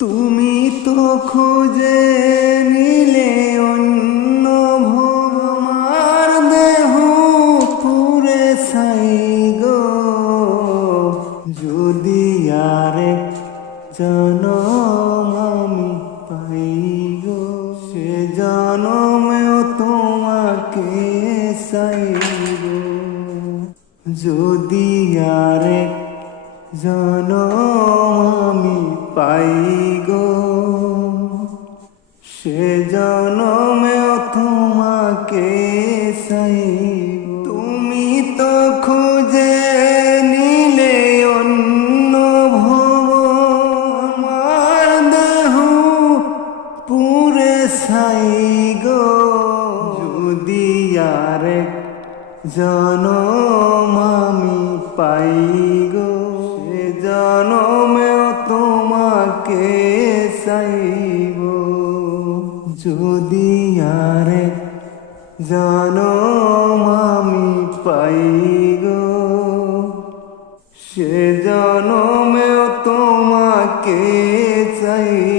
তুমি তো খুঁজে নিলে অন্য ভোগ দেহ পুরে সাই গো। যদি আরেক জনম আমি পাই গো, সে জনমেও তোমাকে সাইব যদি আরেক জনম আমি পাই গো। সে জনমেও তোমাকে সাইব তুমি তো খুঁজে নিলে অন্য ভব। আমার দেহ পুরে সাই গো। যদি আরেক জনম পাই গো। সে জনমেও তোমাকে সাইব যদি আরে জনম আমি পাই গো সে জনমেও তোমাকে চাই।